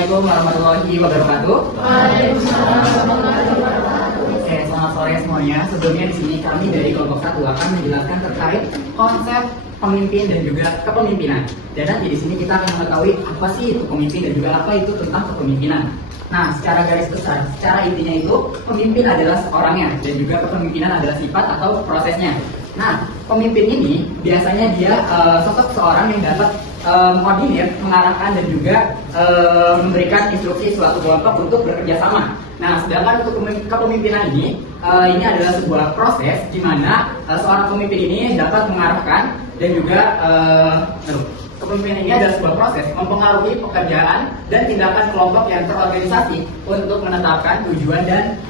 Assalamualaikum warahmatullahi wabarakatuh. Oke, selamat sore semuanya. Sebelumnya di sini kami dari kelompok 1 akan menjelaskan terkait konsep pemimpin dan juga kepemimpinan. Dan nanti di sini kita akan mengetahui apa sih itu pemimpin dan juga apa itu tentang kepemimpinan. Nah, secara garis besar, secara intinya itu pemimpin adalah orangnya dan juga kepemimpinan adalah sifat atau prosesnya. Nah, pemimpin ini biasanya dia sosok seorang yang dapat mengkoordinir, mengarahkan dan juga memberikan instruksi suatu kelompok untuk bekerja sama. Nah, sedangkan untuk kepemimpinan ini adalah sebuah proses di mana seorang pemimpin ini dapat mengarahkan dan juga kepemimpinan ini adalah sebuah proses mempengaruhi pekerjaan dan tindakan kelompok yang terorganisasi untuk menetapkan tujuan dan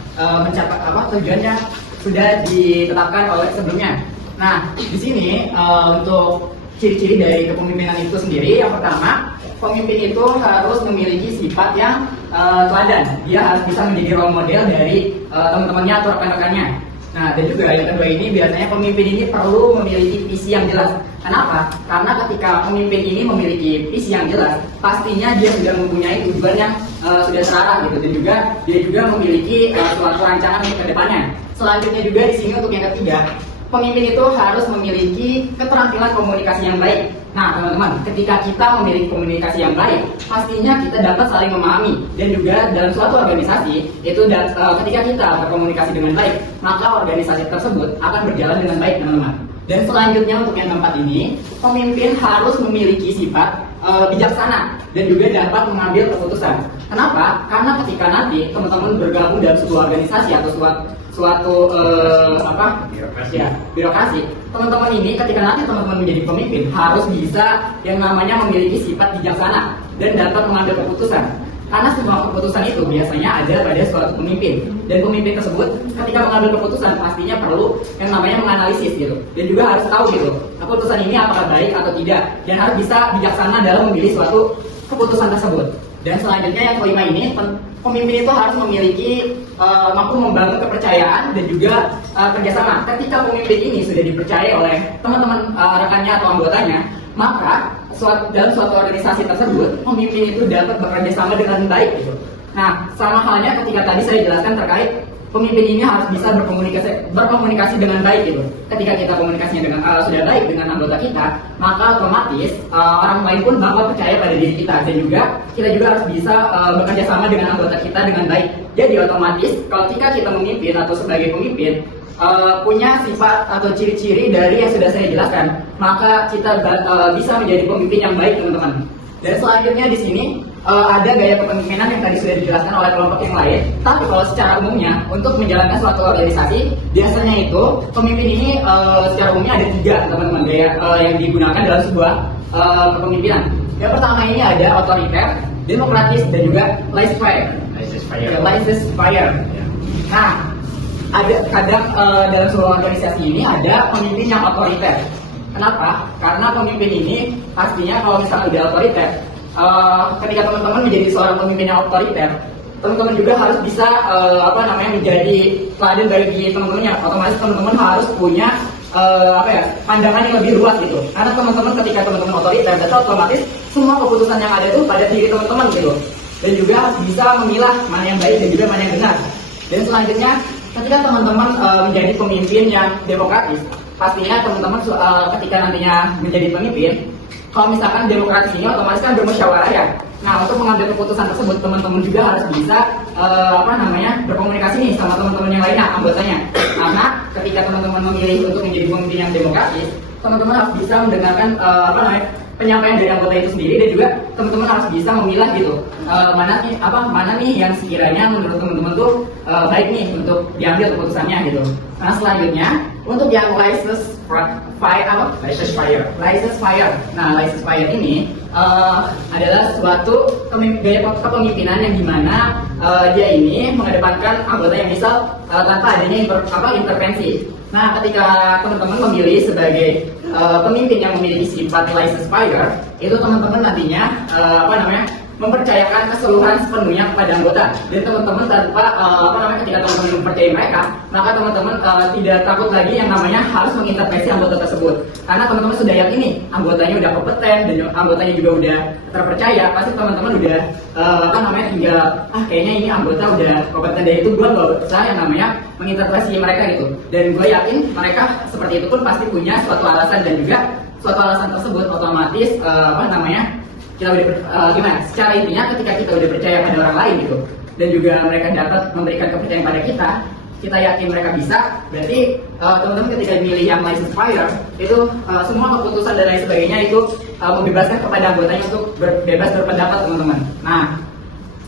mencapai tujuannya sudah ditetapkan oleh sebelumnya. Nah, di sini untuk ciri-ciri dari kepemimpinan itu sendiri, yang pertama, pemimpin itu harus memiliki sifat yang teladan. Dia harus bisa menjadi role model dari teman-temannya atau rekan-rekannya. Nah, dan juga yang kedua ini biasanya pemimpin ini perlu memiliki visi yang jelas. Kenapa? Karena ketika pemimpin ini memiliki visi yang jelas, pastinya dia sudah mempunyai tujuan yang sudah terarah gitu, dan juga dia juga memiliki suatu rancangan ke depannya. Selanjutnya juga di sini untuk yang ketiga, pemimpin itu harus memiliki keterampilan komunikasi yang baik. Nah, teman-teman, ketika kita memiliki komunikasi yang baik, pastinya kita dapat saling memahami. Dan juga dalam suatu organisasi, itu ketika kita berkomunikasi dengan baik, maka organisasi tersebut akan berjalan dengan baik, teman-teman. Dan selanjutnya untuk yang keempat ini, pemimpin harus memiliki sifat bijaksana dan juga dapat mengambil keputusan. Kenapa? Karena ketika nanti teman-teman bergabung dalam sebuah organisasi atau suatu birokrasi, teman-teman ini ketika nanti teman-teman menjadi pemimpin harus bisa yang namanya memiliki sifat bijaksana dan dapat mengambil keputusan. Karena semua keputusan itu biasanya ada pada suatu pemimpin, dan pemimpin tersebut ketika mengambil keputusan pastinya perlu yang namanya menganalisis gitu, dan juga harus tahu gitu keputusan ini apakah baik atau tidak, dan harus bisa bijaksana dalam memilih suatu keputusan tersebut. Dan selanjutnya yang kelima ini, pemimpin itu harus memiliki mampu membangun kepercayaan dan juga kerjasama. Ketika pemimpin ini sudah dipercaya oleh teman-teman rekannya atau anggotanya, maka dalam suatu organisasi tersebut pemimpin itu dapat bekerja sama dengan baik gitu. Nah, sama halnya ketika tadi saya jelaskan terkait pemimpin ini harus bisa berkomunikasi dengan baik gitu. Ketika kita komunikasinya dengan sudah baik dengan anggota kita, maka otomatis orang lain pun bakal percaya pada diri kita, dan juga kita juga harus bisa bekerja sama dengan anggota kita dengan baik. Jadi otomatis ketika kita memimpin atau sebagai pemimpin punya sifat atau ciri-ciri dari yang sudah saya jelaskan, maka kita bisa menjadi pemimpin yang baik, teman-teman. Dan selanjutnya di sini ada gaya kepemimpinan yang tadi sudah dijelaskan oleh kelompok yang lain. Tapi kalau secara umumnya untuk menjalankan suatu organisasi, biasanya itu pemimpin ini secara umumnya ada 3, teman-teman, gaya yang digunakan dalam sebuah kepemimpinan. Yang pertama ini ada otoriter, demokratis, dan juga laissez-faire. Nah, ada kadang dalam sebuah organisasi ini ada pemimpin yang otoriter. Kenapa? Karena pemimpin ini pastinya kalau misalnya udah otoriter, ketika teman-teman menjadi seorang pemimpin yang otoriter, teman-teman juga harus bisa menjadi teladan bagi teman-temannya. Otomatis teman-teman harus punya pandangan yang lebih luas gitu. Karena teman-teman ketika teman-teman otoriter, berarti otomatis semua keputusan yang ada itu pada diri teman-teman gitu. Dan juga harus bisa memilah mana yang baik dan juga mana yang benar. Dan selanjutnya, ketika teman-teman menjadi pemimpin yang demokratis, pastinya teman-teman ketika nantinya menjadi pemimpin, kalau misalkan demokratis ini otomatis kan bermusyawarah ya. Nah, untuk mengambil keputusan tersebut, teman-teman juga harus bisa berkomunikasi nih sama teman-teman yang lainnya, anggotanya. Karena ketika teman-teman memilih untuk menjadi pemimpin yang demokratis, teman-teman harus bisa mendengarkan penyampaian dari anggota itu sendiri, dan juga teman-teman harus bisa memilah gitu mana nih yang sekiranya menurut teman-teman tuh baik nih untuk diambil keputusannya gitu. Nah, selanjutnya untuk yang laissez-faire. Nah, laissez-faire ini adalah suatu gaya kepemimpinan yang dimana dia ini mengedepankan anggota yang misal tanpa adanya intervensi. Nah, ketika teman-teman memilih sebagai pemimpin yang memiliki sifat laissez-faire, itu teman-teman nantinya mempercayakan keseluruhan sepenuhnya kepada anggota. Dan teman-teman tanpa ketika teman-teman mempercayai mereka, maka teman-teman tidak takut lagi yang namanya harus mengintervensi anggota tersebut. Karena teman-teman sudah yakin nih anggotanya udah kompeten dan anggotanya juga udah terpercaya, pasti teman-teman udah tinggal kayaknya ini anggota udah kompeten, dari itu gue gak usah yang namanya mengintervensi mereka gitu. Dan gue yakin mereka seperti itu pun pasti punya suatu alasan, dan juga suatu alasan tersebut otomatis kita udah secara intinya ketika kita udah percaya pada orang lain gitu, dan juga mereka dapat memberikan kepercayaan pada kita yakin mereka bisa, berarti teman-teman ketika milih yang license fire itu semua keputusan dan lain sebagainya itu membebaskan kepada anggotanya untuk bebas berpendapat, teman-teman. Nah,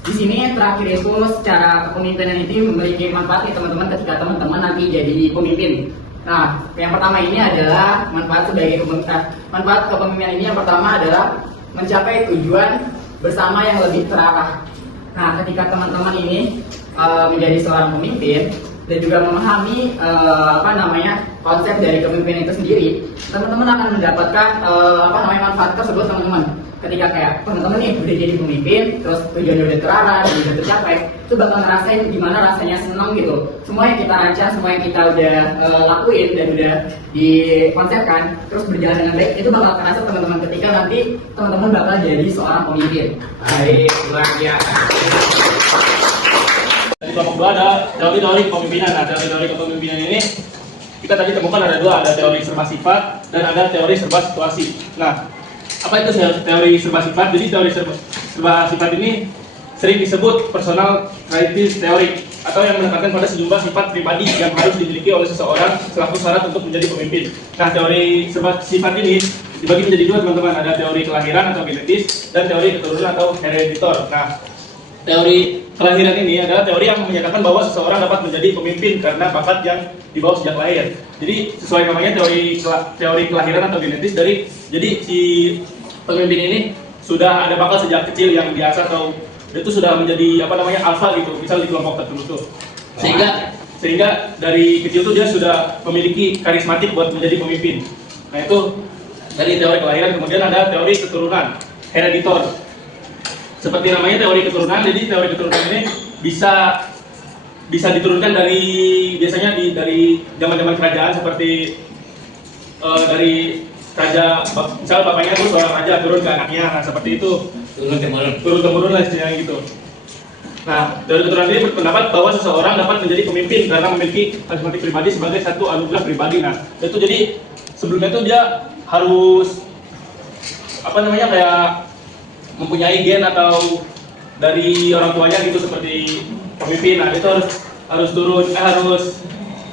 di sini terakhir itu secara kepemimpinan itu memiliki manfaat nih teman-teman ketika teman-teman nanti jadi pemimpin. Nah, yang pertama ini adalah manfaat kepemimpinan ini yang pertama adalah mencapai tujuan bersama yang lebih terarah. Nah, ketika teman-teman ini menjadi seorang pemimpin dan juga memahami konsep dari kepemimpinan itu sendiri, teman-teman akan mendapatkan manfaat tersebut, teman-teman. Ketika kayak teman-teman nih udah jadi pemimpin, terus tujuannya udah terarah dan udah tercapai, itu bakal ngerasain gimana rasanya senang gitu. Semua yang kita rancang, semua yang kita udah lakuin dan udah dikonsepkan terus berjalan dengan baik, itu bakal terasa teman-teman ketika nanti teman-teman bakal jadi seorang pemimpin. Baik, luar biasa. Di kelompok 2 ada teori-teori kepemimpinan. Nah, teori-teori kepemimpinan ini kita tadi temukan ada dua, ada teori serba sifat dan ada teori serba situasi. Nah, apa itu teori serba sifat? Jadi teori serba sifat ini sering disebut personal traits theory, atau yang menekankan pada sejumlah sifat pribadi yang harus dimiliki oleh seseorang selaku syarat untuk menjadi pemimpin. Nah, teori serba sifat ini dibagi menjadi dua, teman-teman. Ada teori kelahiran atau genetis dan teori keturunan atau hereditor. Nah, teori kelahiran ini adalah teori yang menyatakan bahwa seseorang dapat menjadi pemimpin karena bakat yang dibawa sejak lahir. Jadi sesuai namanya teori kelahiran atau genetis, jadi si pemimpin ini sudah ada bakat sejak kecil yang diasah atau itu sudah menjadi alfa gitu, misal di kelompok tertentu. Sehingga dari kecil tuh dia sudah memiliki karismatik buat menjadi pemimpin. Nah, itu dari teori kelahiran. Kemudian ada teori keturunan, hereditor. Seperti namanya teori keturunan, jadi teori keturunan ini bisa diturunkan biasanya dari zaman-zaman kerajaan, seperti dari raja, misal bapaknya itu seorang raja turun ke anaknya, nah seperti itu, turun temurun lah istilahnya gitu. Nah, teori keturunan ini berpendapat bahwa seseorang dapat menjadi pemimpin karena memiliki karismatik pribadi sebagai satu anugerah pribadi. Nah, itu jadi sebelumnya itu dia harus kayak mempunyai gen atau dari orang tuanya gitu seperti pemimpin. Nah, itu harus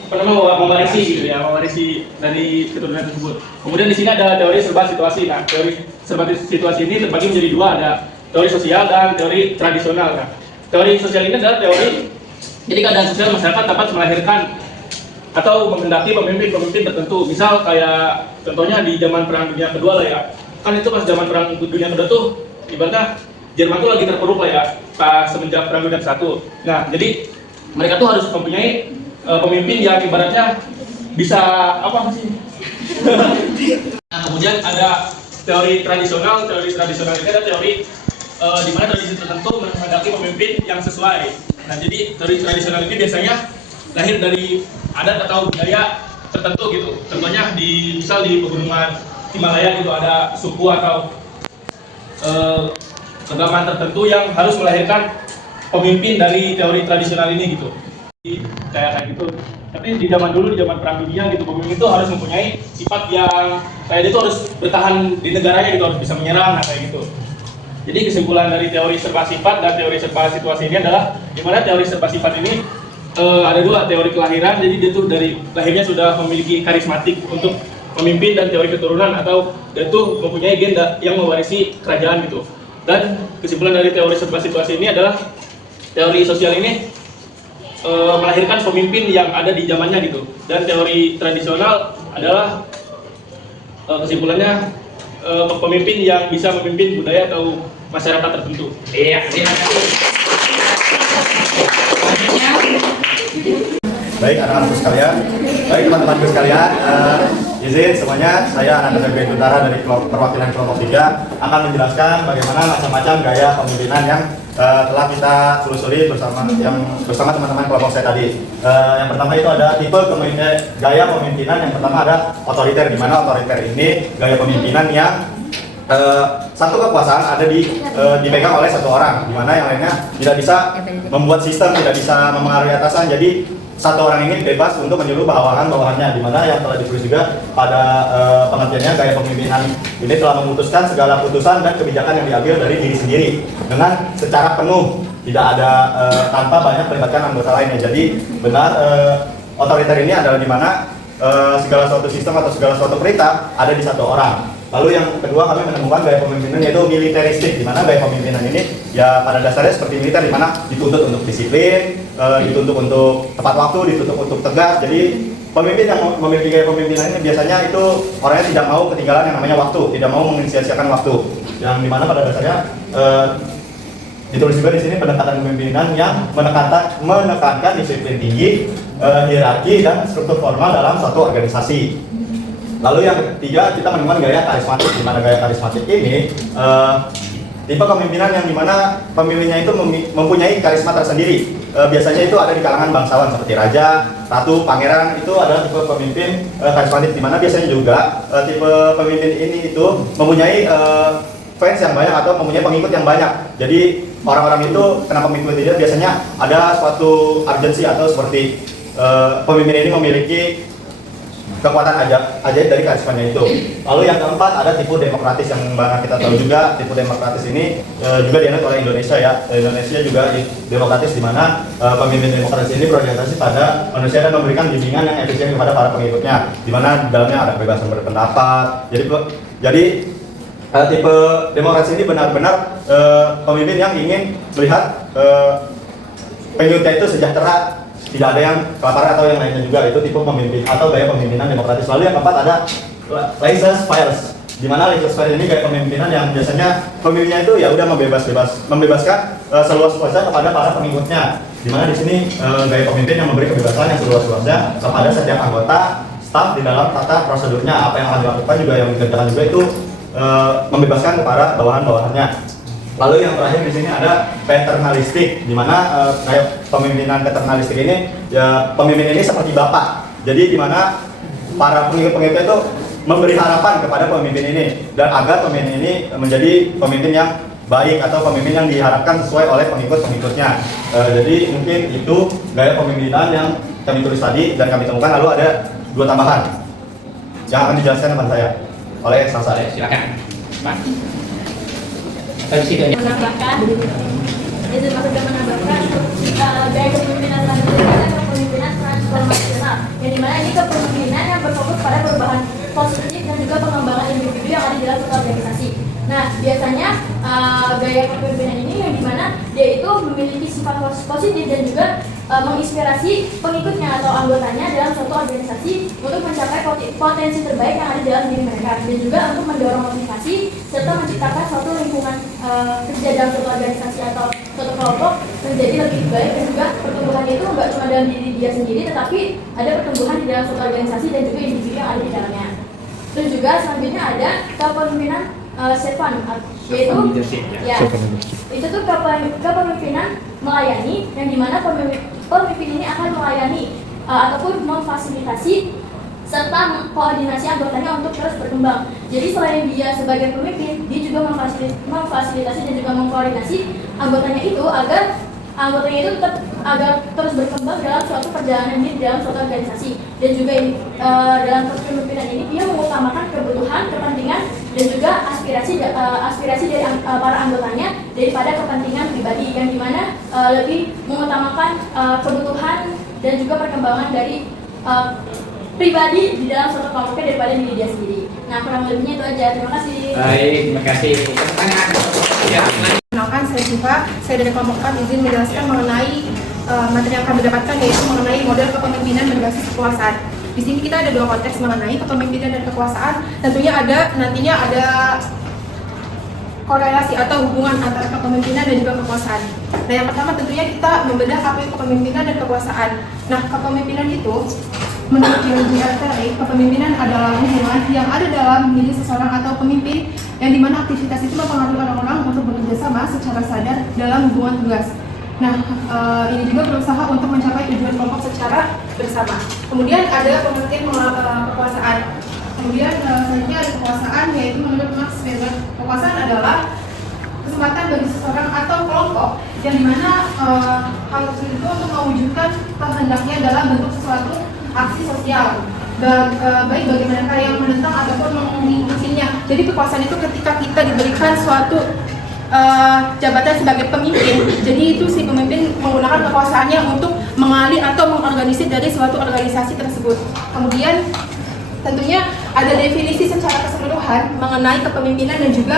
mewarisi gitu ya, mewarisi dari keturunan tersebut. Kemudian di sini ada teori serba situasi. Nah, teori serba situasi ini terbagi menjadi dua, ada teori sosial dan teori tradisional. Nah, teori sosial ini adalah teori jadi keadaan sosial masyarakat dapat melahirkan atau menghendaki pemimpin-pemimpin tertentu. Misal kayak contohnya di zaman Perang Dunia Kedua lah ya. Kan itu pas zaman Perang Dunia Kedua tuh ibaratnya Jerman tuh lagi terpuruk lah ya pas semenjak Perang Dunia I. Nah, jadi mereka tuh harus mempunyai pemimpin yang ibaratnya bisa Nah, kemudian ada teori tradisional. Teori tradisional ini ada teori di mana tradisi tertentu menghendaki pemimpin yang sesuai. Nah, jadi teori tradisional ini biasanya lahir dari adat atau budaya tertentu gitu. Contohnya misal di pegunungan Himalaya gitu ada suku atau agama tertentu yang harus melahirkan pemimpin dari teori tradisional ini gitu. Kayak gitu. Tapi di zaman dulu, di zaman Perang Dunia gitu, pemimpin itu harus mempunyai sifat yang kayak dia itu harus bertahan di negaranya gitu, harus bisa menyerang, nah kayak gitu. Jadi kesimpulan dari teori serba sifat dan teori serba situasi ini adalah di mana teori serba sifat ini ada dua, teori kelahiran, jadi dia tuh dari lahirnya sudah memiliki karismatik untuk pemimpin, dan teori keturunan atau dia tuh mempunyai gen yang mewarisi kerajaan gitu. Dan kesimpulan dari teori serba situasi ini adalah teori sosial ini melahirkan pemimpin yang ada di zamannya gitu. Dan teori tradisional adalah kesimpulannya pemimpin yang bisa memimpin budaya atau masyarakat tertentu. Iya, terima kasih. Baik anak-anakku sekalian, baik teman-temanku sekalian, izin semuanya, saya Ananda Febri Utara dari perwakilan kelompok 3 akan menjelaskan bagaimana macam-macam gaya kepemimpinan yang telah kita telusuri bersama teman-teman kelompok saya tadi. Yang pertama itu ada tipe gaya kepemimpinan. Yang pertama ada otoriter, di mana otoriter ini gaya kepemimpinan yang satu kekuasaan ada dipegang oleh satu orang, di mana yang lainnya tidak bisa membuat sistem, tidak bisa memengaruhi atasan. Jadi satu orang ini bebas untuk menyuruh bawahannya, di mana yang telah ditulis juga pada pengertiannya gaya kepemimpinan ini telah memutuskan segala putusan dan kebijakan yang diambil dari diri sendiri dengan secara penuh, tidak ada tanpa banyak melibatkan anggota lainnya. Jadi benar otoriter ini adalah di mana segala suatu sistem atau segala suatu perintah ada di satu orang. Lalu yang kedua kami menemukan gaya kepemimpinan yaitu militeristik, di mana gaya kepemimpinan ini ya pada dasarnya seperti militer, di mana dituntut untuk disiplin, dituntut untuk tepat waktu, dituntut untuk tegas. Jadi pemimpin yang memiliki gaya kepemimpinan ini biasanya itu orangnya tidak mau ketinggalan yang namanya waktu, tidak mau mensia-siakan waktu. Yang dimana pada dasarnya ditulis juga di sini pendekatan kepemimpinan yang menekankan disiplin tinggi, hierarki dan struktur formal dalam suatu organisasi. Lalu yang ketiga kita menemukan gaya karismatik, di mana gaya karismatik ini tipe kepemimpinan yang dimana pemimpinnya itu mempunyai karisma tersendiri. Biasanya itu ada di kalangan bangsawan seperti raja, ratu, pangeran. Itu adalah tipe pemimpin karismatik, di mana biasanya juga tipe pemimpin ini itu mempunyai fans yang banyak atau mempunyai pengikut yang banyak. Jadi orang-orang itu kenapa mengikuti dia, biasanya ada suatu urgensi atau seperti pemimpin ini memiliki kekuatan ajaib dari karismanya itu. Lalu yang keempat ada tipe demokratis, yang banyak kita tahu juga. Tipe demokratis ini juga dianut oleh Indonesia ya. Indonesia juga demokratis, di mana pemimpin demokratis ini berorientasi pada manusia dan memberikan bimbingan yang efisien kepada para pengikutnya, di mana di dalamnya ada kebebasan berpendapat. Jadi tipe demokrasi ini benar-benar pemimpin yang ingin melihat pengikutnya itu sejahtera, tidak ada yang kelaparan atau yang lainnya juga. Itu tipe pemimpin atau gaya kepemimpinan demokratis. Lalu yang keempat ada laissez-faire, di mana laissez-faire ini gaya kepemimpinan yang biasanya pemimpinnya itu ya udah membebaskan seluas-luasnya kepada para pengikutnya, di mana di sini gaya pemimpin yang memberi kebebasan yang seluas-luasnya kepada setiap anggota staf di dalam tata prosedurnya. Apa yang akan dilakukan juga, yang dikerjakan juga itu membebaskan kepada bawahan-bawahannya. Lalu yang terakhir di sini ada paternalistik, di mana kayak pemimpinan paternalistik ini ya pemimpin ini seperti bapak. Jadi di mana para pengikut-pengikut itu memberi harapan kepada pemimpin ini dan agar pemimpin ini menjadi pemimpin yang baik atau pemimpin yang diharapkan sesuai oleh pengikut-pengikutnya. Jadi mungkin itu gaya kepemimpinan yang kami tulis tadi dan kami temukan. Lalu ada 2 tambahan yang akan dijelaskan kepada saya oleh Sasa. Silakan, Pak. Menambahkan, izin maksudnya menambahkan gaya kepemimpinan selanjutnya adalah kepemimpinan transformasional, yang dimana ini kepemimpinan yang berfokus pada perubahan positif dan juga pengembangan individu yang ada di dalam suatu organisasi. Nah, biasanya gaya kepemimpinan ini yang dimana dia itu memiliki sifat positif dan juga menginspirasi pengikutnya atau anggotanya dalam suatu organisasi untuk mencapai potensi terbaik yang ada dalam diri mereka, dan juga untuk mendorong motivasi serta menciptakan suatu lingkungan kerja dalam suatu organisasi atau suatu kelompok menjadi lebih baik, dan juga pertumbuhan itu nggak cuma dalam diri dia sendiri, tetapi ada pertumbuhan di dalam suatu organisasi dan juga individu yang ada di dalamnya. Terus juga selanjutnya ada kepemimpinan Stefan, yaitu ya, itu tuh kepemimpinan melayani, yang dimana pemimpin ini akan melayani ataupun memfasilitasi serta koordinasi anggotanya untuk terus berkembang. Jadi selain dia sebagai pemimpin, dia juga memfasilitasi dan juga mengkoordinasi anggotanya itu agar anggotanya itu tetap agar terus berkembang dalam suatu perjalanan di dalam suatu organisasi. Dan juga dalam kepemimpinan ini dia mengutamakan kebutuhan, kepentingan dan juga aspirasi dari para anggotanya daripada kepentingan pribadi, yang dimana lebih mengutamakan kebutuhan dan juga perkembangan dari pribadi di dalam suatu kelompoknya daripada diri dia sendiri. Nah, kurang lebihnya itu aja. Terima kasih. Baik, terima kasih. Ya, Kenalkan, saya Siva, saya dari kelompok 4 izin menjelaskan mengenai materi yang kami dapatkan, yaitu mengenai model kepemimpinan berbasis kekuasaan. Di sini kita ada 2 konteks mengenai kepemimpinan dan kekuasaan. Tentunya nantinya ada korelasi atau hubungan antara kepemimpinan dan juga kekuasaan. Nah, yang pertama tentunya kita membedah apa itu kepemimpinan dan kekuasaan. Nah, kepemimpinan itu menurut teori RTI, kepemimpinan adalah hubungan yang ada dalam diri seseorang atau pemimpin yang dimana aktivitas itu mempengaruhi orang-orang untuk bekerja sama secara sadar dalam hubungan tugas. Nah, ini juga berusaha untuk mencapai tujuan kelompok secara bersama. Kemudian ada pengertian kekuasaan. Kemudian selanjutnya ada kekuasaan, yaitu menurut Max Weber, kekuasaan adalah kesempatan bagi seseorang atau kelompok yang dimana hal tersebut itu untuk mewujudkan kehendaknya dalam bentuk sesuatu aksi sosial, baik bagi mereka yang menentang ataupun mengikutinya. Jadi kekuasaan itu ketika kita diberikan suatu jabatan sebagai pemimpin, jadi itu si pemimpin menggunakan kekuasaannya untuk mengalih atau mengorganisir dari suatu organisasi tersebut. Kemudian tentunya ada definisi secara keseluruhan mengenai kepemimpinan dan juga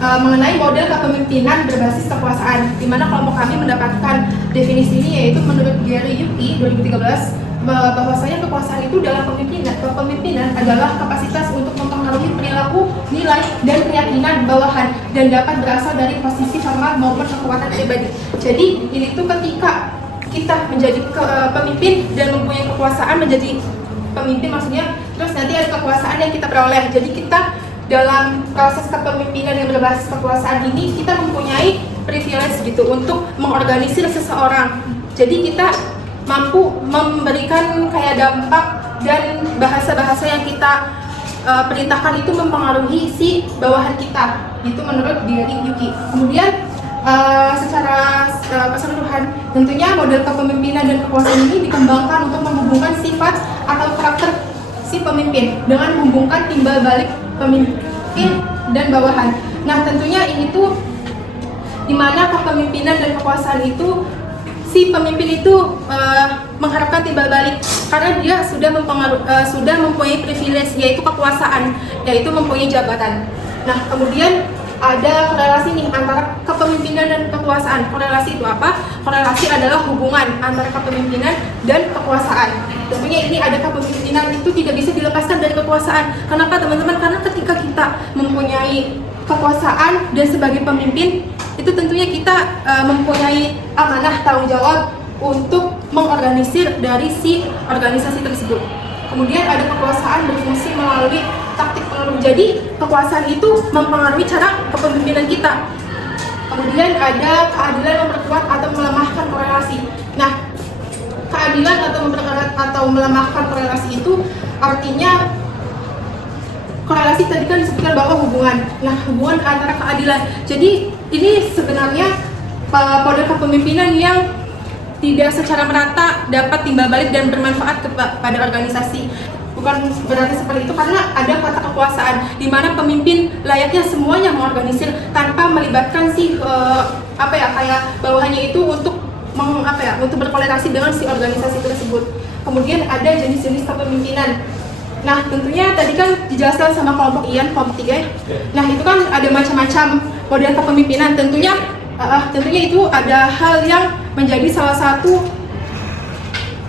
mengenai model kepemimpinan berbasis kekuasaan, di mana kelompok kami mendapatkan definisi ini, yaitu menurut Gary Yuki 2013 bahwasanya kekuasaan itu dalam kepemimpinan adalah kapasitas untuk mempengaruhi perilaku, nilai, dan keyakinan bawahan dan dapat berasal dari posisi formal maupun kekuatan pribadi. Jadi ini tuh ketika kita menjadi pemimpin dan mempunyai kekuasaan menjadi pemimpin maksudnya, terus nanti ada kekuasaan yang kita peroleh. Jadi kita dalam proses kepemimpinan yang berbasis kekuasaan ini kita mempunyai privilege gitu untuk mengorganisir seseorang. Jadi kita mampu memberikan kayak dampak dan bahasa-bahasa yang kita perintahkan itu mempengaruhi si bawahan kita. Itu menurut Gary Yuki. Kemudian secara keseluruhan tentunya model kepemimpinan dan kekuasaan ini dikembangkan untuk menghubungkan sifat atau karakter si pemimpin dengan menghubungkan timbal balik pemimpin dan bawahan. Nah, tentunya ini tuh dimana kepemimpinan dan kekuasaan itu si pemimpin itu mengharapkan timbal balik karena dia sudah mempunyai privilege, yaitu kekuasaan, yaitu mempunyai jabatan. Nah, kemudian ada korelasi nih antara kepemimpinan dan kekuasaan. Korelasi itu apa? Korelasi adalah hubungan antara kepemimpinan dan kekuasaan. Tentunya ini ada kepemimpinan itu tidak bisa dilepaskan dari kekuasaan. Kenapa teman-teman? Karena ketika kita mempunyai kekuasaan dan sebagai pemimpin, itu tentunya kita mempunyai amanah tanggung jawab untuk mengorganisir dari si organisasi tersebut. Kemudian ada kekuasaan berfungsi melalui taktik pengaruh. Jadi kekuasaan itu mempengaruhi cara kepemimpinan kita. Kemudian ada keadilan memperkuat atau melemahkan korelasi. Nah, keadilan atau memperkuat atau melemahkan korelasi itu artinya korelasi tadi kan disebutkan bahwa hubungan. Nah, hubungan antara keadilan. Jadi ini sebenarnya model kepemimpinan yang tidak secara merata dapat timbal balik dan bermanfaat kepada organisasi. Bukan berarti seperti itu, karena ada kata kekuasaan di mana pemimpin layaknya semuanya mengorganisir tanpa melibatkan si kayak bawahannya itu untuk untuk berkolerasi dengan si organisasi tersebut. Kemudian ada jenis-jenis kepemimpinan. Nah, tentunya tadi kan dijelaskan sama kelompok Ian, kelompok 3 ya. Nah, itu kan ada macam-macam model kepemimpinan. Tentunya itu ada hal yang menjadi salah satu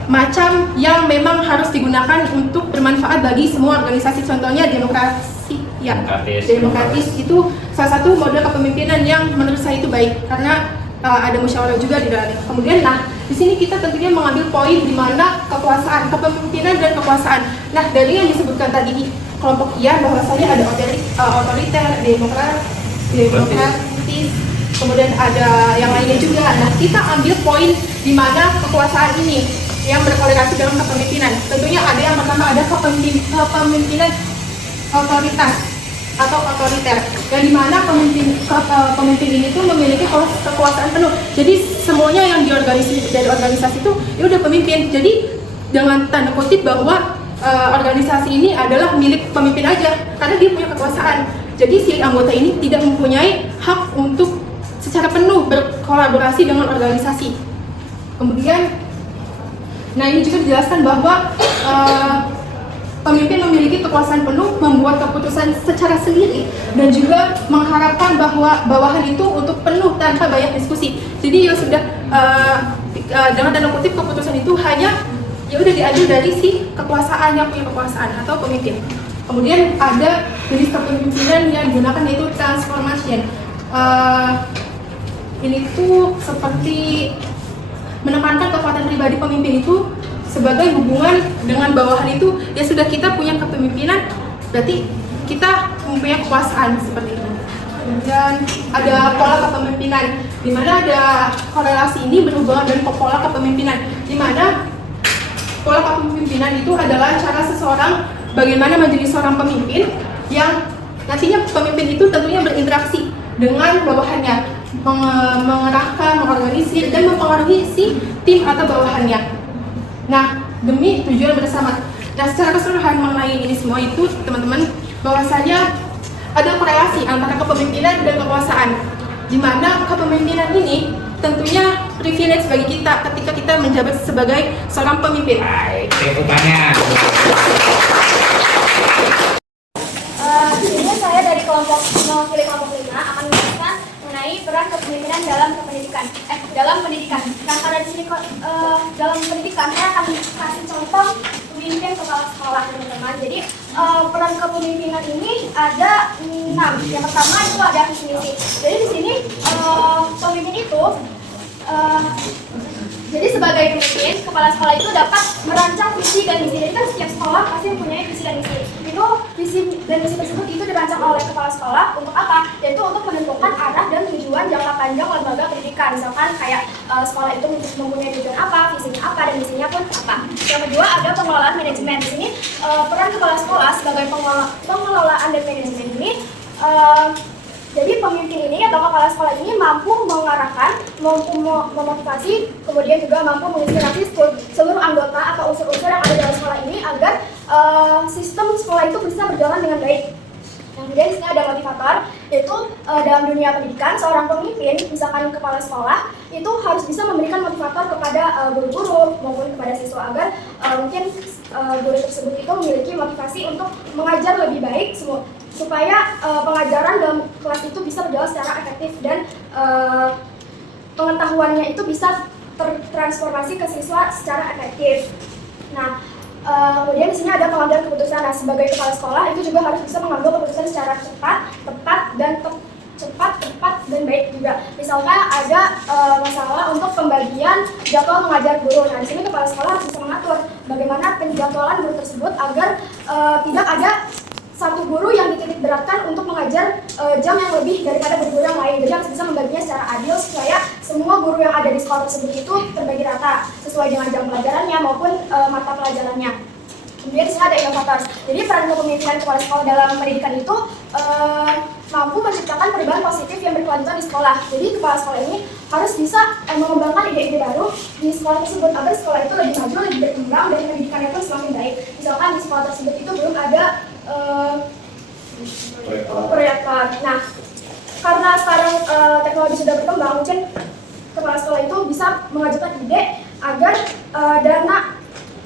macam yang memang harus digunakan untuk bermanfaat bagi semua organisasi. Contohnya demokratis itu salah satu model kepemimpinan yang menurut saya itu baik karena ada musyawarah juga di dalamnya. Kemudian, di sini kita tentunya mengambil poin di mana kekuasaan, kepemimpinan dan kekuasaan. Nah, dari yang disebutkan tadi kelompok Ian bahwasanya ada otoriter, demokratis, kemudian ada yang lainnya juga. Nah, kita ambil poin di mana kekuasaan ini yang berkorelasi dalam kepemimpinan. Tentunya ada yang pertama ada kepemimpinan otoritas atau otoriter, yang dimana pemimpin ini tuh memiliki kekuasaan penuh. Jadi semuanya yang diorganisasi dari organisasi itu ya udah pemimpin. Jadi dengan tanda kutip bahwa organisasi ini adalah milik pemimpin aja karena dia punya kekuasaan. Jadi si anggota ini tidak mempunyai hak untuk secara penuh berkolaborasi dengan organisasi. Kemudian, ini juga dijelaskan bahwa pemimpin memiliki kekuasaan penuh membuat keputusan secara sendiri dan juga mengharapkan bahwa bawahan itu untuk penuh tanpa banyak diskusi. Jadi ya sudah dengan tanda kutip keputusan itu hanya ya udah diambil dari si kekuasaan yang punya kekuasaan atau pemimpin. Kemudian ada jenis kepemimpinan yang digunakan yaitu transformation. Ini tuh seperti menekankan kekuatan pribadi pemimpin itu sebagai hubungan dengan bawahan itu ya sudah kita punya kepemimpinan, berarti kita mempunyai kekuasaan seperti itu. Kemudian ada pola kepemimpinan, di mana ada korelasi ini berhubungan dengan pola kepemimpinan, di mana pola kepemimpinan itu adalah cara seseorang bagaimana menjadi seorang pemimpin yang nantinya pemimpin itu tentunya berinteraksi dengan bawahannya, mengerahkan, mengorganisir, dan mempengaruhi si tim atau bawahannya. Nah, demi tujuan bersama. Nah, secara keseluruhan mengenai ini semua itu, teman-teman, bahwasanya ada korelasi antara kepemimpinan dan kekuasaan, di mana kepemimpinan ini tentunya privilege bagi kita ketika kita menjabat sebagai seorang pemimpin. Baik, tepuk tangan. Sebelumnya saya dari mewakili kelompok 5 akan menjelaskan mengenai peran kepemimpinan dalam pendidikan. Nah, karena di sini dalam pendidikan saya akan kasih contoh pemimpin kepala sekolah, teman-teman. Jadi peran kepemimpinan ini ada 6. Yang pertama itu ada visi misi. Jadi di sini pemimpin itu jadi sebagai pemimpin, kepala sekolah itu dapat merancang visi dan misi. Jadi kan setiap sekolah pasti mempunyai visi dan misi. Itu visi dan misi tersebut itu dirancang oleh kepala sekolah untuk apa? Yaitu untuk menentukan arah dan tujuan jangka panjang lembaga pendidikan. Misalkan kayak sekolah itu mempunyai tujuan apa, visinya apa, dan misinya pun apa. Yang kedua ada pengelolaan manajemen. Di sini peran kepala sekolah sebagai pengelolaan dan manajemen ini jadi pemimpin ini atau kepala sekolah ini mampu mengarahkan, mampu memotivasi, kemudian juga mampu menginspirasi seluruh anggota atau unsur-unsur yang ada dalam sekolah ini agar sistem sekolah itu bisa berjalan dengan baik. Yang kemudian di sini ada motivator, yaitu dalam dunia pendidikan seorang pemimpin, misalkan kepala sekolah, itu harus bisa memberikan motivator kepada guru-guru maupun kepada siswa agar mungkin guru tersebut itu memiliki motivasi untuk mengajar lebih baik supaya pengajaran dalam kelas itu bisa berjalan secara efektif dan pengetahuannya itu bisa tertransformasi ke siswa secara efektif. Nah, kemudian di sini ada pengambilan keputusan. Nah, sebagai kepala sekolah itu juga harus bisa mengambil keputusan secara cepat, tepat, dan baik juga. Misalkan ada masalah untuk pembagian jadwal mengajar guru. Nah, di sini kepala sekolah harus bisa mengatur bagaimana penjadwalan guru tersebut agar tidak ada satu guru yang dititik beratkan untuk mengajar jam yang lebih daripada guru yang lain. Jadi harus bisa membaginya secara adil supaya semua guru yang ada di sekolah tersebut itu terbagi rata sesuai dengan jam pelajarannya maupun mata pelajarannya. Kemudian di sini ada inovator. Jadi peran kepemimpinan kepala sekolah dalam pendidikan itu mampu menciptakan perubahan positif yang berkelanjutan di sekolah. Jadi kepala sekolah ini harus bisa mengembangkan ide-ide baru di sekolah tersebut agar sekolah itu lebih maju, lebih berkembang, dan pendidikannya pun semakin baik. Misalkan di sekolah tersebut itu belum ada proyektor. Nah, karena sekarang teknologi sudah berkembang, mungkin kepala sekolah itu bisa mengajukan ide agar dana,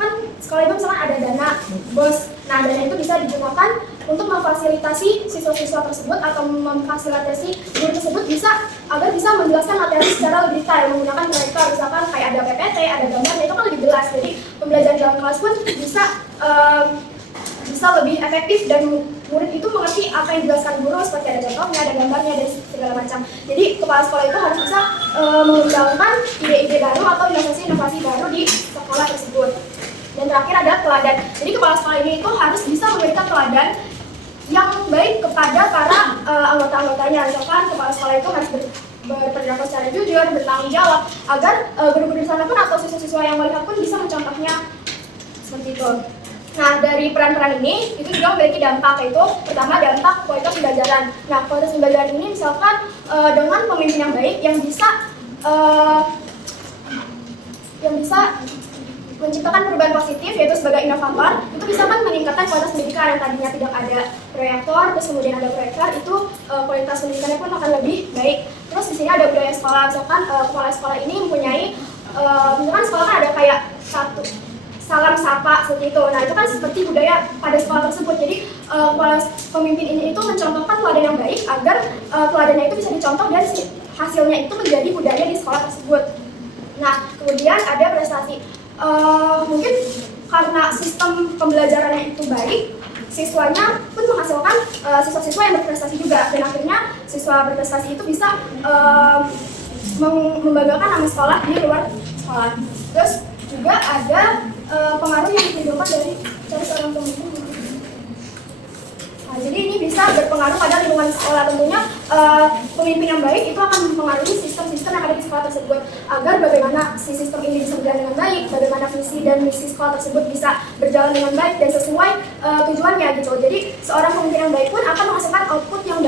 kan sekolah itu misalkan ada dana BOS. Nah, dana itu bisa digunakan untuk memfasilitasi siswa-siswa tersebut atau memfasilitasi guru tersebut agar bisa menjelaskan materi secara lebih detail menggunakan proyektor. Misalkan kayak ada PPT, ada gambarnya, itu kan lebih jelas. Jadi pembelajaran dalam kelas pun bisa lebih efektif dan murid itu mengerti apa yang dijelaskan guru, seperti ada contohnya, ada gambarnya, dan segala macam. Jadi kepala sekolah itu harus bisa mengembangkan ide-ide baru atau inovasi-inovasi baru di sekolah tersebut. Dan terakhir ada teladan. Jadi kepala sekolah ini itu harus bisa memberikan teladan yang baik kepada para anggota-anggotanya. Misalkan kepala sekolah itu harus berperilaku secara jujur, bertanggung jawab, agar guru-guru di sana pun atau siswa-siswa yang melihat pun bisa mencontohnya seperti itu. Nah, dari peran-peran ini itu juga memiliki dampak, yaitu pertama dampak kualitas pembelajaran. Nah, kualitas pembelajaran ini misalkan dengan pemimpin yang baik yang bisa menciptakan perubahan positif, yaitu sebagai inovator, itu bisa kan meningkatkan kualitas pendidikan yang tadinya tidak ada proyektor, terus kemudian ada proyektor, itu kualitas pendidikannya pun akan lebih baik. Terus di sini ada budaya sekolah, misalkan kepala sekolah ini mempunyai, misalkan sekolah kan ada kayak satu salam sapa seperti itu. Nah, itu kan seperti budaya pada sekolah tersebut. Jadi pemimpin ini itu mencontohkan teladan yang baik agar teladannya itu bisa dicontoh dan hasilnya itu menjadi budaya di sekolah tersebut. Nah, kemudian ada prestasi. Mungkin karena sistem pembelajarannya itu baik, siswanya pun menghasilkan siswa-siswa yang berprestasi juga, dan akhirnya siswa berprestasi itu bisa membanggakan nama sekolah di luar sekolah. Terus juga ada pengaruh yang ditimbulkan dari seorang pemimpin. Nah, jadi ini bisa berpengaruh pada lingkungan sekolah. Tentunya pemimpin yang baik itu akan mempengaruhi sistem-sistem yang ada di sekolah tersebut agar bagaimana si sistem ini bisa berjalan dengan baik, bagaimana visi dan misi sekolah tersebut bisa berjalan dengan baik dan sesuai tujuannya gitu. Jadi seorang pemimpin yang baik pun akan menghasilkan output yang